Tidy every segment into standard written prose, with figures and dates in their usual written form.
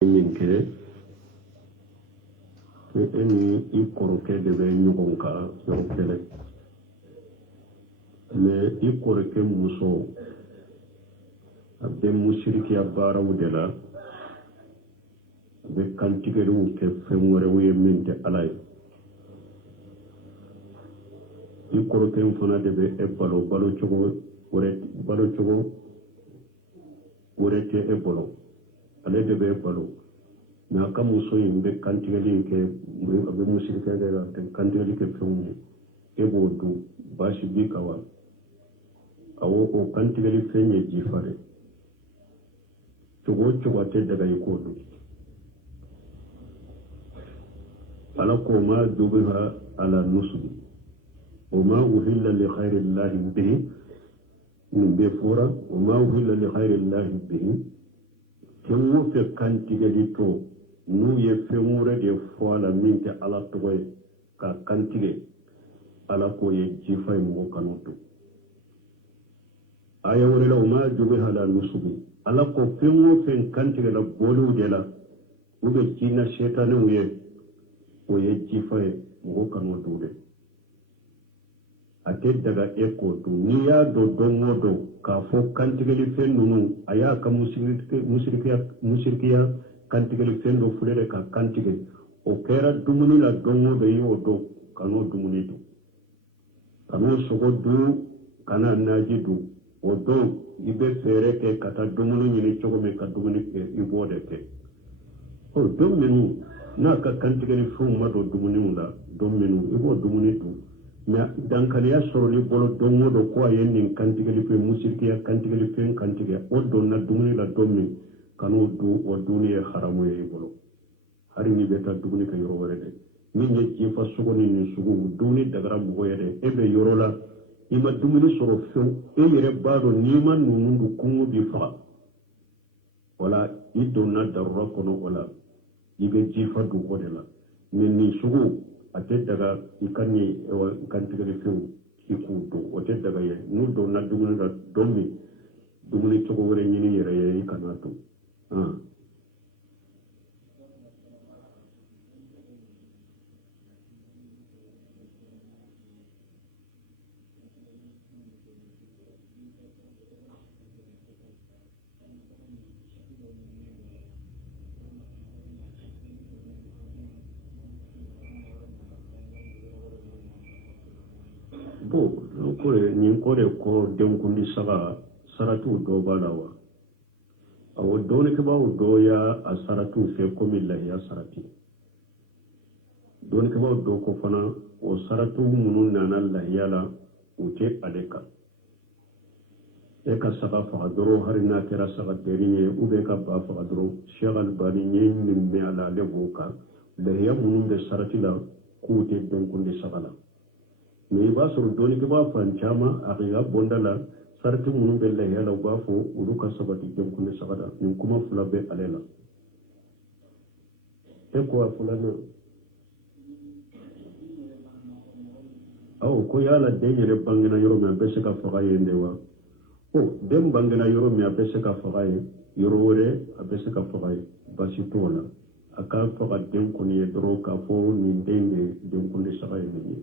Ninke eni I koroke de be ɲɔgɔn kan yɔrɔ kɛlɛ mais I koroke muso a bɛ musirikiya baaraw de la a bɛ kantigɛliw kɛ fɛn wɛrɛw ye min tɛ Ala ye I koroke fana de bɛ balo cogo wɛrɛ tɛ balo ale de bɛ balo mais a ka muso in bɛ kantigɛli kɛ a bɛ musirikiya de la a kantigɛli kɛ fɛnw ye b'o dun baasi bi ka wa awɔ o kantigɛli fɛn ye jifa de cogo o cogo a tɛ daga I k'o dun Ala ko ma dubiha ala nusubi wa ma uhilla li ghayri llahi bihi min bɛ fɔra wa ma uhilla li ghayri llahi bihi fɛn o fɛn kantigɛli to n'u ye fɛn wɛrɛ de fɔ a la min tɛ Ala tɔgɔ ye ka kantigɛ Ala k'o ye jifa ye mɔgɔ kanu to aya wɛrɛ la o ma dubiha ala nusubi Ala ko fɛn o fɛn kantigɛla bɔliw de la u bɛ jinɛ sɛtanɛw ye o ye jifa ye mɔgɔ kanu to de a tɛ daga k'o dun n'i y'a dɔn don o don k'a fɔ kantigɛli fɛn ninnu a y'a ka musirikiya kantigɛli fɛn dɔ filɛ de ka kantigɛ o kɛra dumuni la don o don I y'o dɔn ka n'o dumuni dun ka n'o sogo dun ka n'a naji dun o don I bɛ fɛɛrɛ kɛ ka taa dumuni ɲini cogo min ka dumuni kɛ I b'o de kɛ o don minnu n'a ka kantigɛli fɛnw ma don dumuniw la don minnu I b'o dumuni dun mais dankaliya sɔrɔli bolo don o don ko a ye nin kantigɛli fɛn musirikiya kantigɛli fɛn kantigɛ o don na dumuni la don min ka n'o dun o dumuni ye haramu ye I bolo hali n'i bɛ taa dumuni kɛ yɔrɔ wɛrɛ dɛ min ye jifa sogo ni nin sugu dumuni dagara mɔgɔ ye dɛ e bɛ yɔrɔ la I ma dumuni sɔrɔ fewu e yɛrɛ b'a dɔn n'i ma ninnu dun kɔngɔ b'i faga wala I donna darura kɔnɔ o la I bɛ jifa dun o de la mais nin sugu a tɛ daga I ka nin kantigɛli fɛnw I k'u dun o tɛ daga ye n'u donna dumuni la don min dumuni cogo wɛrɛ ɲini yɛrɛ ye I kana dun nin ko de ko denkundi saga saratu dɔ b'a la wa awɔ dɔɔnikɛbaaw dɔ y'a a saratu fɛ komi lahiya sarati dɔɔnikɛbaaw dɔ ko fana o saratu minnu nana lahiya la u tɛ ale kan e ka saga faga dɔrɔn hali n'a kɛra saga dɛri ye ou bien ka ba faga dɔrɔn Cheikh Albani ye min mɛn a la ale b'o kan lahiya minnu bɛ sarati la k'u tɛ denkundi saga la mais I b'a sɔrɔ dɔɔnikɛbaa fan caman a ka bɔnda la sarati minnu bɛ lahiya la u b'a fɔ olu ka sabati denkundi saga la nin kuma fila bɛ ale la e ko a fila na ko yala den yɛrɛ bangena yɔrɔ min a bɛ se ka faga yen de wa den bangena yɔrɔ min a bɛ se ka faga yen yɔrɔ wɛrɛ a bɛ se ka faga yen baasi t'o la a ka faga den kɔni ye dɔrɔn k'a fɔ nin den ye denkundi saga ye nin ye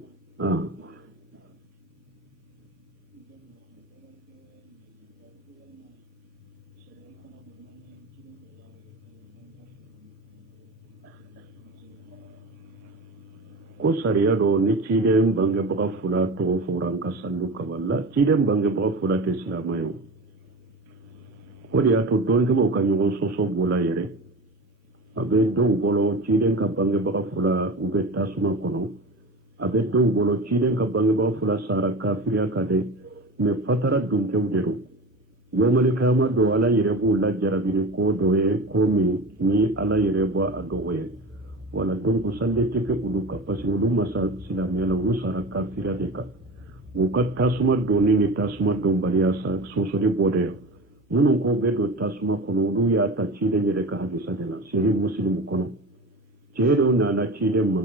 ko sariya dɔ ni ciden bangebaga fila tɔgɔ fɔra an ka sandu kabala ciden bangebaga fila tɛ silamɛ ye o de y'a to dɔɔnikɛbaaw ka ɲɔgɔn sɔsɔ b'o la yɛrɛ a bɛ dɔw bolo ciden ka bangebaga fila u bɛ tasuma kɔnɔ a bɛ dɔw bolo ciden ka bangebaga fila sara kafiriya kan dɛ mais fatara dunkɛw de don yɔmɛlikiyama don Ala yɛrɛ b'u lajarabi ni ko dɔ ye ko min ni Ala yɛrɛ bɔ a dɔgɔ ye wala donc sande tɛ kɛ olu kan parce que olu ma sa silamɛya la olu sara kafiriya de kan u ka tasuma donni ni tasuma dɔnbaliya sɔsɔli bɔ de minnu ko bɛ don tasuma kɔnɔ olu y'a ta ciden yɛrɛ ka hadisa de la Sahih Muslim kɔnɔ cɛ dɔ nana ciden ma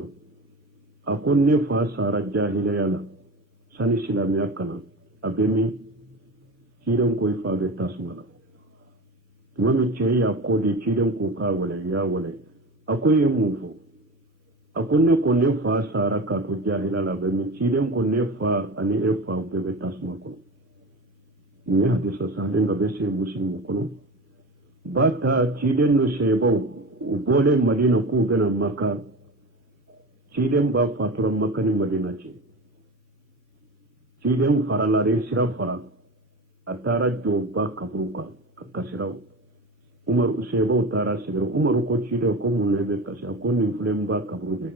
a ko ne fa sara jahiliya la sani silamɛya kana a bɛ min ciden ko I fa bɛ tasuma la mami ce ya ko de ciden ko ka wala ya wala akwai mu fo akon ne ko ne fa sara ka to jahila la be mi ciden ko ne fa ani e fa be tasma ko ni hadisa sahlen da be se muslimu ko ba ta ciden no shebau ubole madina ko gana maka ciden ba faturan makanin madina ce ciden faralare sira fara a tara joba kaburuka a kasirau umar usebau tara sigar umar ko ciden ko mun ne be kasi ko nin fulen ba kaburube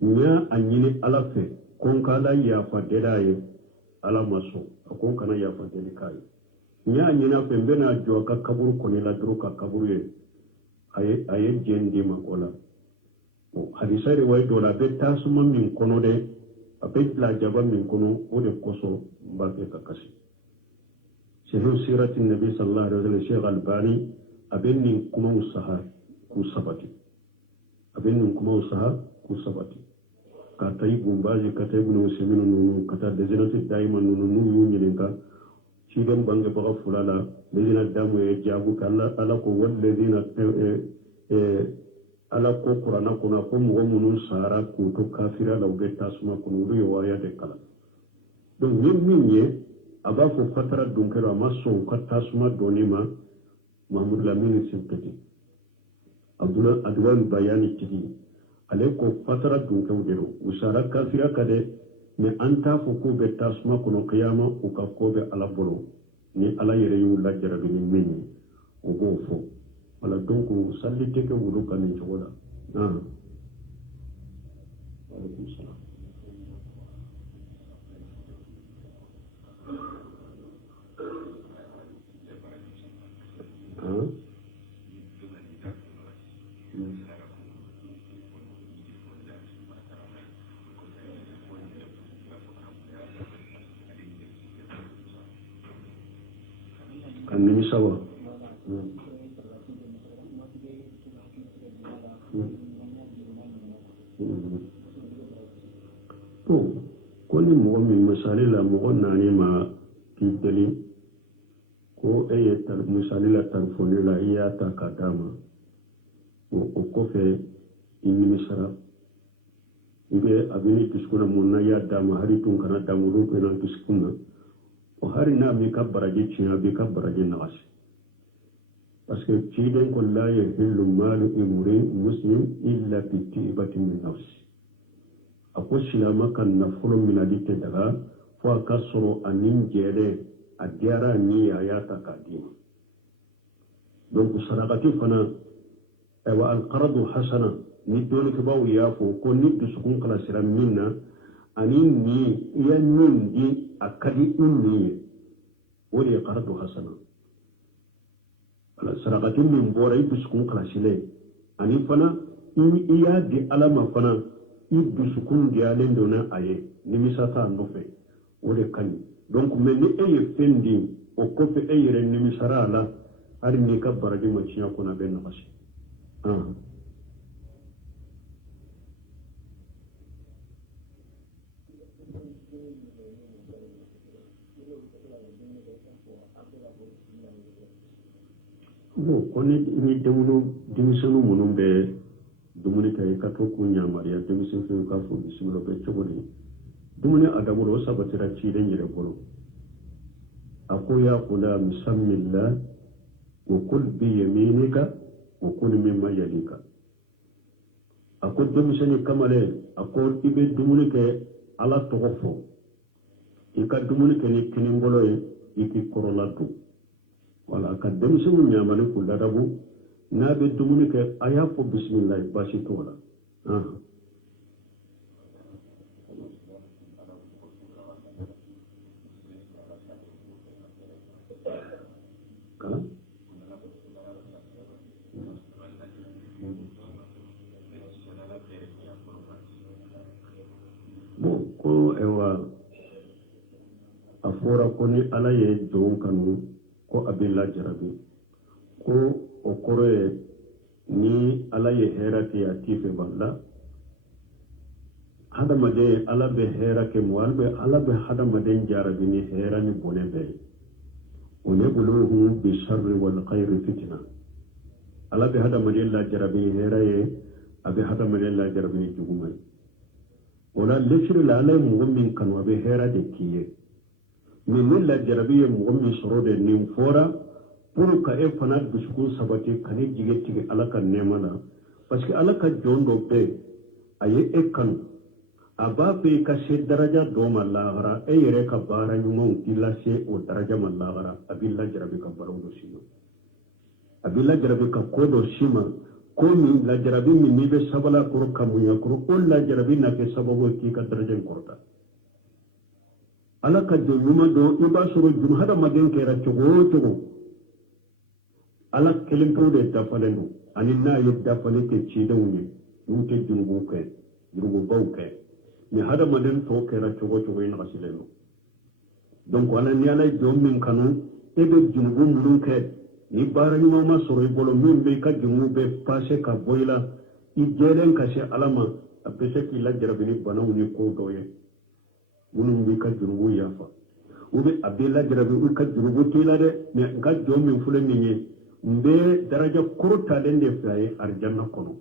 nya anyini alafe kon kala ya fadela ye ala maso ko kana ya fadeli kai nya anyina fe bena jo ka kaburu ko ni la duru ka kaburu ye aye jendi makola hadisa riwaya dola be tasuma min kono de abe la jaba min kono o de koso mbake kakasi shehu sirati nabi sallallahu alaihi wasallam sheikh albani abe nin kuma usaha ku sabati abe nin kuma usaha ku sabati ka tayi gumbaji ka tayi bunu seminu nunu ka ta dezinati daima nunu nunu nyilinka shi dan bange baka fulala lejina damu e jabu kala ala ko walladina ala ko qur'ana kuna ko mo munun sara ko to kafira la be tasuma ko nuru yo waya de kala don minye aba ko fatara dun kero amaso ka tasuma donima mahmud lamini simpati abdullah adwan bayani tigi ale ko fatara dun kero dero usara kafira kade me anta fo ko be tasuma ko no qiyama o ka ko be ala bolo ni ala yere yu la jarabi ni minni o bo fo wala donc salli teke wulu kanin jogola alaikum salam kan ni sawa to ko ni mɔgɔ min misali la mɔgɔ naani ma k'i deli ko e ye misali la telefɔni la i y'a ta ka d'a ma o kɔfɛ i nimisara i bɛ a bɛ ni dusukun na mun na i y'a d'a ma hali tun kana d'a ma olu bɛ na dusukun na o hali n'a m'i ka baraji tiɲɛ a b'i ka baraji nagasi parce que ciden ko la yahillu malu imrin muslim illa bi tibati min nafsi ako silama kan nafolo minadi te daga fo a ka sɔrɔ a nin jɛɛrɛ a diyara ni a y'a ta k'a d'i ma donc sarakati fana ayiwa alqaradu hasana ni dɔɔnikɛbaw y'a fɔ ko ni dusukun kalasira min na ani ni i ya min di a ka di i nin ye o de ye qaradu hasana sarakati min bɔra i dusukun kalasilen ani fana i y'a di ala ma fana i dusukun diyalen don na a ye nimisa t'a nɔfɛ o de ka ɲi donc mais ni e ye fɛn di o kɔfɛ e yɛrɛ nimisara a la hali n'i ka baraji ma tiɲɛ kɔnɔ a bɛ nagasi bon ko ni denmisɛnninw minnu bɛ dumuni kɛ i ka to k'u yamaruya denmisɛn fɛn k'a fɔ bisimila bɛ cogo di dumuni adabu o sabatira ciden yɛrɛ bolo a ko ya kula misamillah wa kul bi yaminika wa kul mimma yalika a ko denmisɛnnin kamalen a ko i bɛ dumuni kɛ ala tɔgɔ fɔ i ka dumuni kɛ ni kinibolo ye i k'i kɔrɔla don wala ka denmisɛnninw ɲamani k'u ladabu n'a bɛ dumuni kɛ a y'a fɔ bisimila baasi t'o la bon ko a fɔra ko ni ala ye jɔnw kanu ko a bɛ lajarabi ko o kɔrɔ ye ni ala ye hɛrɛ kɛ a t'i fɛ bala hadamaden ala bɛ hɛrɛ kɛ mɔgɔ ala bɛ hadamaden jarabi ni hɛrɛ ni bɔnɛ bɛɛ ye ونبلوهم بالشر والخير فتنة على بهذا من الله جربي هراي أبي هذا من الله جربي جمعي ولا لشر لا لا مؤمن كانوا أبي هرا دكيه من الله جربي مؤمن شرود النمفورا pour ka e fana dusukun sabati kani jige tige ala ka nema la parce que ala ka jon do be aye e kanu a b'a fɛ ka se daraja dɔ ma lahara e yɛrɛ ka baara ɲumanw k'i lase o daraja ma lahara a b'i lajarabi ka balo dɔ si ma a b'i lajarabi ka ko dɔ si ma ko min lajarabi min n'i bɛ sabala kɔrɔ ka muɲa kɔrɔ o lajarabi na kɛ sababu ye k'i ka daraja in kɔrɔta ala ka jɔn ɲuman dɔn i b'a sɔrɔ jun hadamaden kɛra cogo o cogo ala kelen pew de dafalen don ani n'a ye dafalen kɛ cidenw ye n'u tɛ juruguw kɛ jurugubaw kɛ ni hadamaden tɔw kɛra cogo cogo i nagasilen don donc ala ni ala ye jɔn min kanu e bɛ jurugu minnu kɛ ni baara ɲuman ma sɔrɔ i bolo min bɛ i ka jurugu bɛ paase ka bɔ i la i jɛlen ka se ala ma a bɛ se k'i lajarabi ni banaw ni ko dɔw ye minnu b'i ka jurugu yafa u bɛ a b'i lajarabi i ka jurugu t'i la dɛ mais n ka jɔn min filɛ nin ye n bɛ daraja kɔrɔ talen de fɛ a ye arijanna kɔnɔ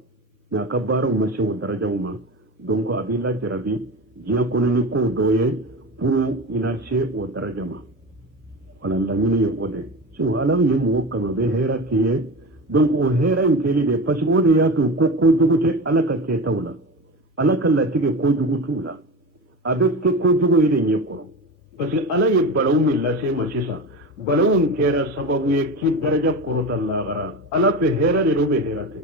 mais a ka baaraw ma se o darajaw ma donc a b'i lajarabi diɲɛ kɔnɔ ni kow dɔw ye pour i na se o daraja ma wala laɲini ye o de so ala ye mɔgɔ kanu a bɛ hɛrɛ k'i ye donc o hɛrɛ in kɛli de parce que o de y'a to ko kojugu tɛ ala ka kɛtaw la ala ka latigɛ kojugu t'u la a bɛ kɛ kojugu ye de ɲɛ kɔrɔ parce que ala ye balawu min lase ma sisan balawu in kɛra sababu ye k'i daraja kɔrɔta lahara ala fɛ hɛrɛ de don bɛ hɛrɛ tɛ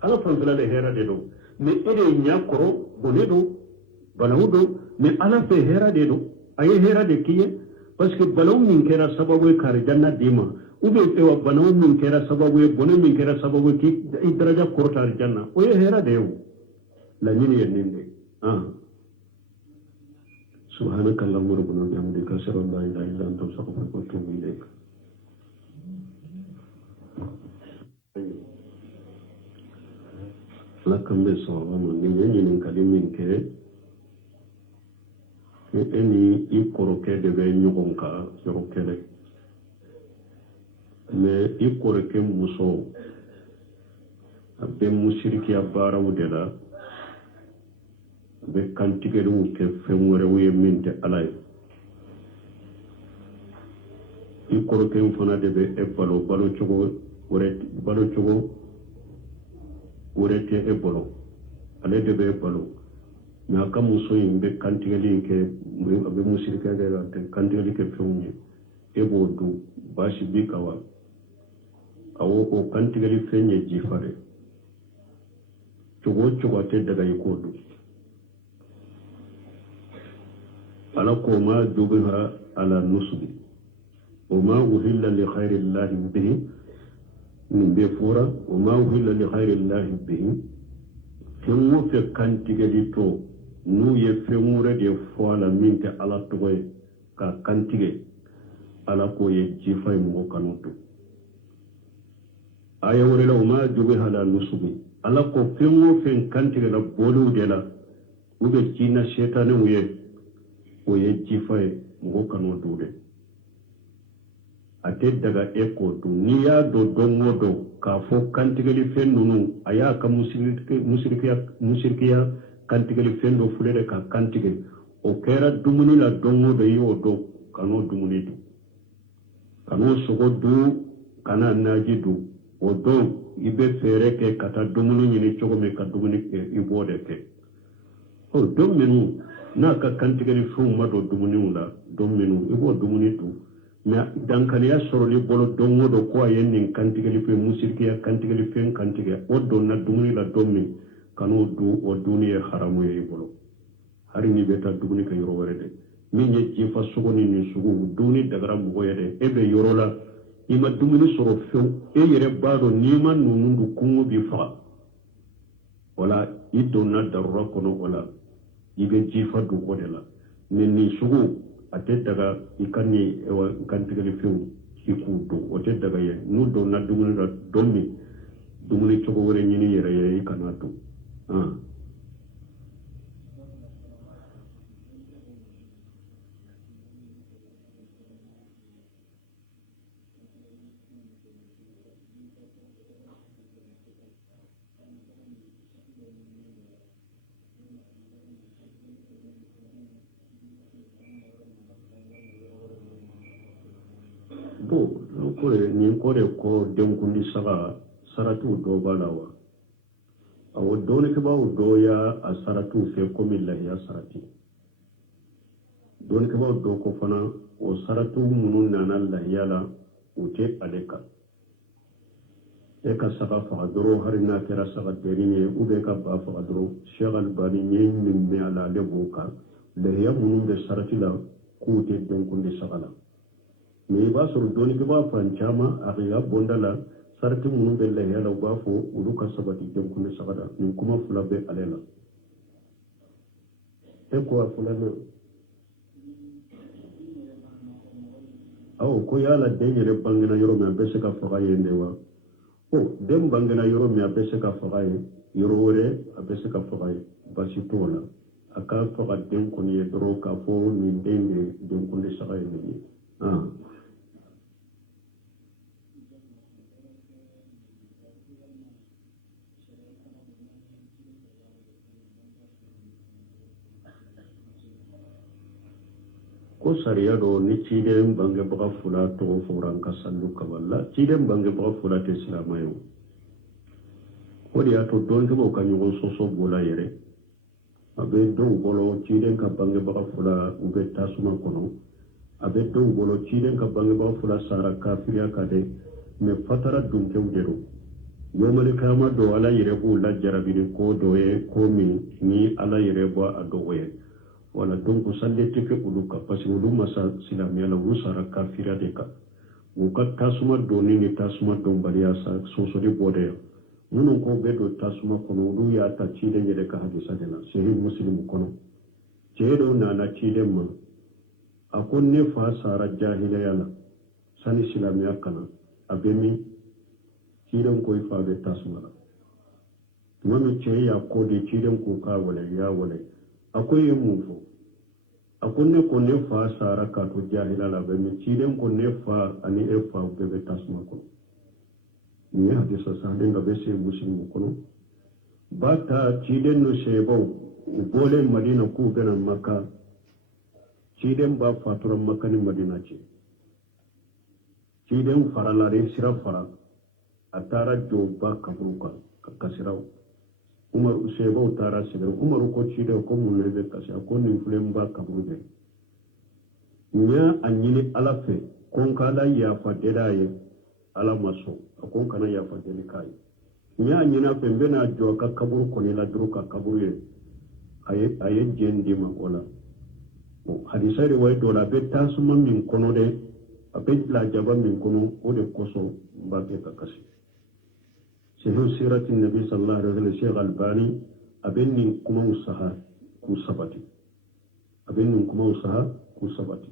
ala fanfɛla de hɛrɛ de don mais e de ɲa kɔrɔ bɔnɛ don balawu don mais ala fɛ hɛrɛ de don a ye hɛrɛ de k'i ye parce que balawu min kɛra sababu ye ka arijanna d'i ma ou bien ewa balawu min kɛra sababu ye bɔnɛ min kɛra sababu ye k'i daraja kɔrɔta arijanna o ye hɛrɛ de ye o laɲini ye nin de سبحانك اللهم ربنا وبحمدك أشهد أن لا إله إلا أنت أستغفرك وأتوب إليك لكم بصواب من يجن كلمين كي إني يكرك دبي نيوكا يروكل ما يكرك مسو أبي مشركي أبارا ودلا be kantigelu ke fenwere ye min te alay i koroken fana de be e balo cogo wore te e balo ale de be e balo na ka muso yin be kantigeli ke be musirika de kantigeli ke fenwe e bo du bashi bi kawa awo ko kantigeli fenye jifare cogo te daga ikodu على قوما جبها على النصب وما أهل لخير الله به من بفورة وما أهل لخير الله به كم في كان تجديتو نو يفهمور دي فوالا منك على توي كان تجي على كوي جيفاي موكانوتو آية ورلا وما جبها على النصب على كو فهمو فين كان تجي لبولو ديلا وبجينا شيطان ويه o ye jifa ye mɔgɔ kan'o dun dɛ a tɛ daga e k'o dun n'i y'a dɔn don o don k'a fɔ kantigɛli fɛn ninnu a y'a ka musirikiya kantigɛli fɛn dɔ filɛ de ka kantigɛ o kɛra dumuni la don o don i y'o dɔn kan'o dumuni dun kan'o sogo dun kana naji dun o don i bɛ fɛɛrɛ kɛ ka taa dumuni ɲini cogo min ka dumuni kɛ i b'o de kɛ o don minnu n'a ka kantigɛli fɛnw ma don dumuniw la don minnu i b'o dumuni dun mais dankaniya sɔrɔli bolo don o don ko a ye nin kantigɛli fɛn musirikiya kantigɛli fɛn kantigɛ o donna dumuni la don min kan'o dun o dunni ye haramu ye i bolo hali n'i bɛ taa dumuni kɛ yɔrɔ wɛrɛ de min ye jifa sogo ni nin sugu dumuni dagara mɔgɔ ye dɛ e bɛ yɔrɔ la i ma dumuni sɔrɔ fewu e yɛrɛ b'a dɔn n'i ma ninnu dun kungo b'i faga wala i donna darura kɔnɔ o la i bɛ jifa dun o de la mais nin sugu a tɛ daga i ka nin kantigɛli fɛnw i k'u dun o tɛ daga ye n'u donna dumuni la don min dumuni cogo wɛrɛ ɲini yɛrɛ ye i kana dun nin kore ko denkundi saga saratu do balawa awo doni ke bawo do ya a saratu fe komi lahiya sarati doni ke bawo do ko fana o saratu munun nana lahiya la ute aleka e ka saga faga doro har na kera saga derine ube ka ba faga doro shagal bani nyen min me ala le boka lahiya munun be sarati la kute denkundi saga la me ba sur doni ke ba fancama aqiya bondala sarti munu be lahiya la ba fo ulu ka sabati denkundi saga da min kuma fula be alela e ko fula no aw ko yala denyere bangena yoro me be se ka faga yende wa o dem bangena yoro me be se ka faga ye yoro wore be se ka faga ye basi tola aka faga denkundi ye dro ka fo ni denge denkundi saga ye ni ko sariya do ni ciden bange baga fula to foran ka sallu kaballa ciden bange baga fula te silamayo ko dia to don ke bo kan yo so bola yere abe do bolo ciden ka bange baga fula ube tasuma kono abe do bolo ciden ka bange baga fula sara kafiriya kade me fatara dun ke udero yo mali kama do ala yere ko la jarabini ko do e ko ni ala yere bo ado we wala donc salle teke uluka parce que uluma sa silamia la usara kafira deka uka tasuma doni ni tasuma dombaliya sa soso de bode munun ko bedo tasuma kono ulu ya ta chide nyede ka hadisa dena sahih muslim kono chedo na na chide ma akon ne fa sara jahila yala sani silamia kana abemi chide ko ifa be tasuma la mami che ya ko de chide ko ka wala ya wala akwai yin mufo akwai ne ko ne fa sara ka to jahila la be mi ciden ko ne fa ani e fa be be tasma ko ni hadisa sa den ga be se muslim ko ba ta ciden no shebo bole madina ku ganan makka ciden ba faturan makka ni madina ce ciden farala re sira fara atara jo ba kabruka kasiraw umar usebo tara sigar umar ko cide ko mun lebe kasi ko nin fulen ba kaburde nya anyini alafe kon kala ya fadedaye ala maso kon kana ya fadeli kai nya anyina pembe na jo ka kabur ko ni la duru ka kabuye aye jendi makola o hadisa riwaya do la be tasuma min kono de abe la jaba min kono o de koso ba ke kakasi sehun siratin nabi sallallahu alaihi wasallam Sheikh Albani abennin kuma usaha ku sabati abennin kuma usaha ku sabati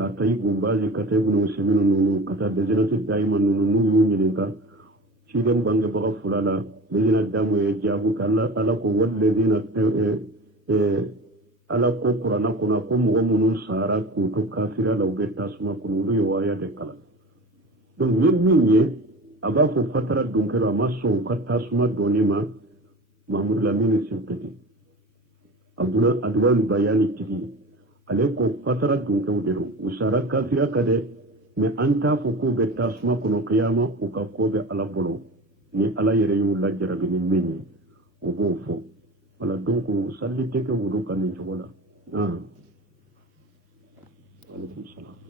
ka tay gumbaji ka tay bunu seminu nunu kata dezenatu daiman nunu nunu nyininka shi dem bange baga fulala dezina damu e jabu kala ala ko wadledina ala ko qur'ana kuna ko mo munun sara ku to kafira la ube tasuma kunu yo waya de kala donc ñe aba fo fatara dunkero ama so ka tasuma donima mahmud lamini simpeti abdullah bayani tigi ale ko fatara dunkew dero usara kafira kade me anta fo ko be tasuma kono qiyama o ka ko be ala bolo ni ala yere yu la jarabi ni menni o go fo wala donc salli teke wudu kan ni jogola alaykum salam